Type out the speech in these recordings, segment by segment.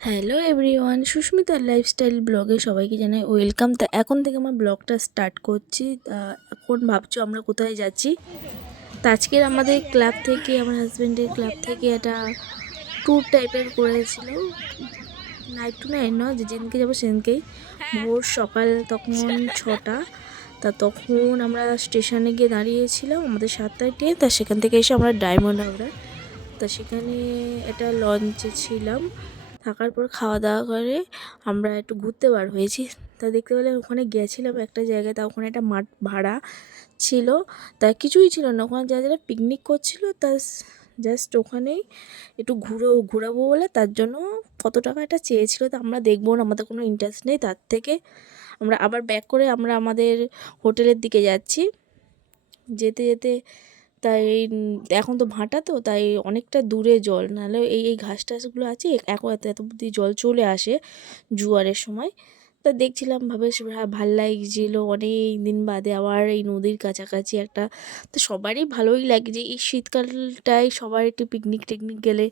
Hello everyone, সুস্মিতার lifestyle ব্লগে সবাইকে জানাই ওয়েলকাম। তা এখন থেকে আমার ব্লগটা স্টার্ট করছি। এখন ভাবছো আমরা কোথায় যাচ্ছি। তা আজকের আমাদের ক্লাব থেকে, আমার হাজব্যান্ডের ক্লাব থেকে একটা ট্যুর টাইপের করেছিল। নাইট টু নাইট নয়, যেদিনকে যাবো সেদিনকেই ভোর সকাল তখন 6টা। তা তখন আমরা স্টেশনে গিয়ে দাঁড়িয়েছিলাম, আমাদের 7টায় ট্রেন। তা সেখান থেকে এসে আমরা ডায়মন্ড হাবড়া, তা সেখানে একটা লঞ্চে ছিলাম। থাকার পর খাওয়া দাওয়া করে আমরা একটু ঘুরতে বার হয়েছি। তা দেখতে পেলে ওখানে গেছিলাম একটা জায়গায়, তা ওখানে একটা মাঠ ভাড়া ছিল। তা কিছুই ছিল না, ওখানে যারা পিকনিক করছিল তা জাস্ট ওখানেই একটু ঘোরাবো বলে তার জন্য কত টাকা এটা চেয়েছিল। তা আমরা দেখবো না, আমাদের কোনো ইন্টারেস্ট নেই। তার থেকে আমরা আবার ব্যাক করে আমরা আমাদের হোটেলের দিকে যাচ্ছি। যেতে যেতে তাই এখন তো ভাঁটা, তো তাই অনেকটা দূরে জল, নাহলে এই এই ঘাস টাসগুলো আছে এখন এত এত অব্দি জল চলে আসে জোয়ারের সময়। তা দেখছিলাম, বেশ ভাল লাগছিল অনেক দিন বাদে আবার এই নদীর কাছাকাছি একটা। তো সবারই ভালোই লাগে যে এই শীতকালটায় সবার একটু পিকনিক টিকনিক গেলে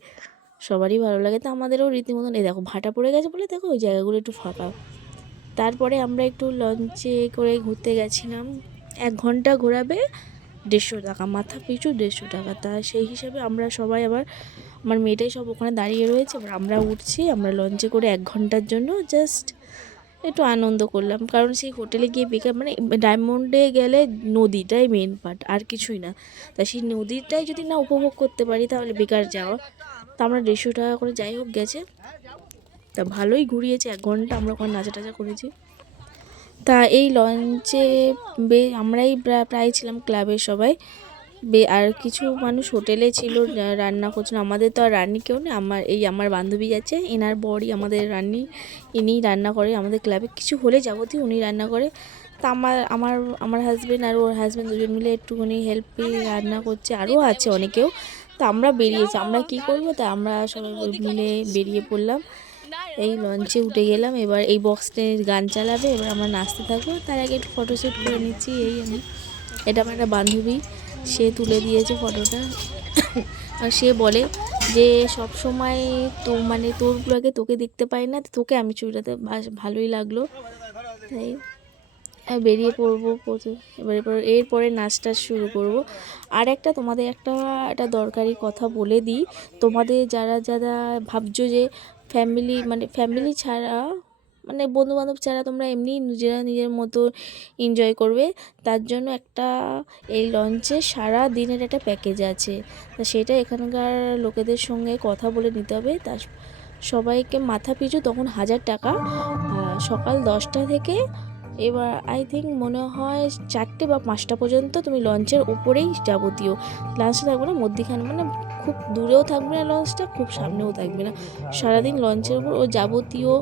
সবারই ভালো লাগে। তো আমাদেরও রীতিমতন এই দেখো ভাটা পড়ে গেছে বলে দেখো ওই জায়গাগুলো একটু ফাঁকা। তারপরে আমরা একটু লঞ্চে করে ঘুরতে গেছিলাম। 1 ঘন্টা ঘোরাবে 150 টাকা, মাথা পিছু 150 টাকা। তা সেই হিসাবে আমরা সবাই আবার আমার মেয়েটাই সব ওখানে দাঁড়িয়ে রয়েছে, এবার আমরা উঠছি। আমরা লঞ্চে করে 1 ঘন্টার জন্য জাস্ট একটু আনন্দ করলাম, কারণ সেই হোটেলে গিয়ে বেকার, মানে ডায়মন্ডে গেলে নদীটাই মেন পার্ট, আর কিছুই না। তা সেই নদীটাই যদি না উপভোগ করতে পারি তাহলে বেকার যাওয়া। তা আমরা 150 টাকা করে যাই হোক গেছে। তা ভালোই ঘুরিয়েছে 1 ঘন্টা, আমরা ওখানে নাচা টাচা করেছি। তা এই লঞ্চে আমরাই প্রায় ছিলাম ক্লাবের সবাই। আর কিছু মানুষ হোটেলে ছিল, রান্না করছিল। আমাদের তো আর রান্নি কেউ নেই, আমার বান্ধবী আছে, এনার বরই আমাদের রান্নি। ইনিই রান্না করে আমাদের ক্লাবে, কিছু হলে যাবতীয় উনি রান্না করে। তা আমার আমার আমার হাজব্যান্ড আর ওর হাজব্যান্ড দুজন মিলে একটুখানি হেল্পে রান্না করছে, আরও আছে অনেকেও। তা আমরা বেরিয়েছি, আমরা কি করবো, তা আমরা সবাই মিলে বেরিয়ে পড়লাম। এই লঞ্চে উঠে গেলাম, এবার এই বক্সটায় গান চালাবে, এবার আমরা নাচতে থাকবো। তার আগে একটু ফটোশ্যুট করে নিচ্ছি। এটা আমার একটা বান্ধবী, সে তুলে দিয়েছে ফটোটা। আর সে বলে যে সব সময় তো মানে তোর ব্লগে তোকে দেখতে পাই না, তোকে আমি ছবিটাতে ভালোই লাগলো, তাই বেরিয়ে পড়বো। এরপরে নাচ টাচ শুরু করবো। আর একটা তোমাদের একটা দরকারি কথা বলে দিই, তোমাদের যারা যারা ভাবছো যে ফ্যামিলি ছাড়া, মানে বন্ধুবান্ধব ছাড়া তোমরা এমনি নিজেরা নিজের মতো এনজয় করবে, তার জন্য একটা এই লঞ্চে সারা দিনের একটা প্যাকেজ আছে। তা সেটা এখানকার লোকেদের সঙ্গে কথা বলে নিতে হবে। তা সবাইকে মাথা পিছু তখন 1000 টাকা। সকাল 10টা থেকে এবার আই থিঙ্ক মনে হয় 4টে বা 5টা পর্যন্ত তুমি লঞ্চের উপরেই যাবতীয়, লঞ্চটা থাকবে না মধ্যিখানে, মানে খুব দূরেও থাকবে না লঞ্চটা, খুব সামনেও থাকবে না, সারাদিন লঞ্চের উপর। ও যাবতীয়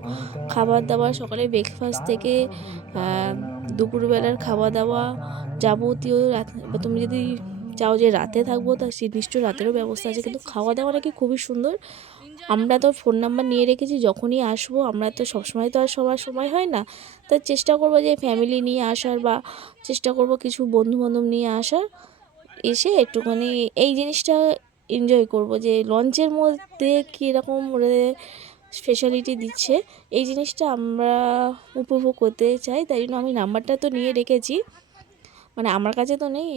খাবার দাবার, সকালে ব্রেকফাস্ট থেকে দুপুরবেলার খাওয়া দাওয়া যাবতীয়। তুমি যদি চাও যে রাতে থাকবো, তা নিশ্চয়ই রাতেরও ব্যবস্থা আছে, কিন্তু খাওয়া দাওয়া নাকি খুবই সুন্দর। আমরা তো ফোন নাম্বার নিয়ে রেখেছি, যখনই আসবো, আমরা তো সবসময় তো আর সবার সময় হয় না, তা চেষ্টা করবো যে ফ্যামিলি নিয়ে আসার, বা চেষ্টা করবো কিছু বন্ধুবান্ধব নিয়ে আসার, এসে একটুখানি এই জিনিসটা এনজয় করব যে লঞ্চের মধ্যে কীরকম স্পেশালিটি দিচ্ছে, এই জিনিসটা আমরা উপভোগ করতে চাই। তাই জন্য আমি নাম্বারটা তো নিয়ে রেখেছি, মানে আমার কাছে তো নেই,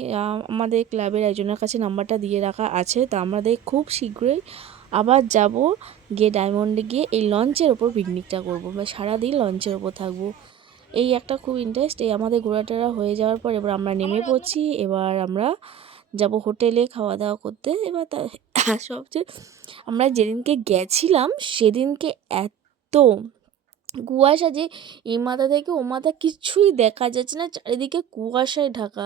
আমাদের ক্লাবের একজনের কাছে নাম্বারটা দিয়ে রাখা আছে। তা আমাদের খুব শীঘ্রই আবার যাব, গিয়ে ডায়মন্ডে গিয়ে এই লঞ্চের ওপর পিকনিকটা করবো, বা সারাদিন লঞ্চের ওপর থাকবো। এই একটা খুব ইন্টারেস্ট। এই আমাদের ঘোরাটোরা হয়ে যাওয়ার পর এবার আমরা নেমে পড়ছি, এবার আমরা যাব হোটেলে খাওয়া দাওয়া করতে। এবার সবচেয়ে আমরা যেদিনকে গেছিলাম সেদিনকে এত কুয়াশা যে এই মাথা থেকে ও মাথা কিছুই দেখা যাচ্ছে না, চারিদিকে কুয়াশায় ঢাকা।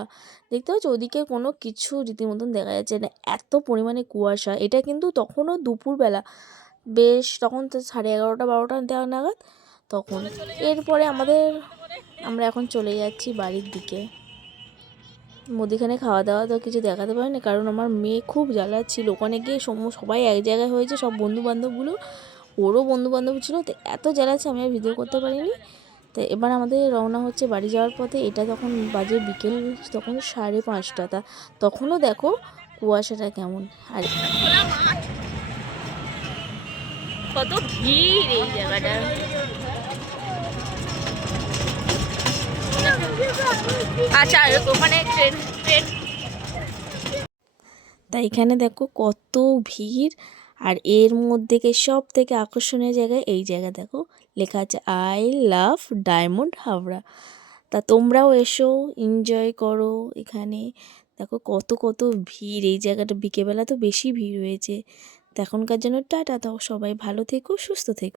দেখতে পাচ্ছ ওদিকে কোনো কিছু রীতিমতন দেখা যাচ্ছে না, এত পরিমাণে কুয়াশা। এটা কিন্তু তখনও দুপুরবেলা, বেশ তখন তো 11:30-12টা নাগাদ তখন। এরপরে আমরা এখন চলে যাচ্ছি বাড়ির দিকে। মুদিখানে খাওয়া দাওয়া তো কিছু দেখাতে পারিনি, কারণ আমার মেয়ে খুব জ্বালাচ্ছিল। ওখানে গিয়ে সবাই এক জায়গায় হয়েছে, সব বন্ধুবান্ধবগুলো, ওরও বন্ধুবান্ধব ছিল, তো এত জ্বালাচ্ছে আমি আর ভিডিও করতে পারিনি। তো এবার আমাদের রওনা হচ্ছে বাড়ি যাওয়ার পথে। এটা তখন বাজে বিকেল, তখন 5:30। তা তখনও দেখো কুয়াশাটা কেমন। আর কত ভিড় এই জায়গাটা। আচ্ছা ওখানে ট্রেন ট্রেন তাই এখানে দেখো কত ভিড়। আর এর মধ্যে সব থেকে আকর্ষণীয় জায়গায় এই জায়গা দেখো লেখা আছে আই লাভ ডায়মন্ড হাওড়া। তা তোমরাও এসো, এনজয় করো এখানে। দেখো কত কত ভিড় এই জায়গাটা, বিকেলবেলা তো বেশি ভিড় হয়েছে। তো এখনকার জন্য টাটা, তাও সবাই ভালো থেকো, সুস্থ থেকো।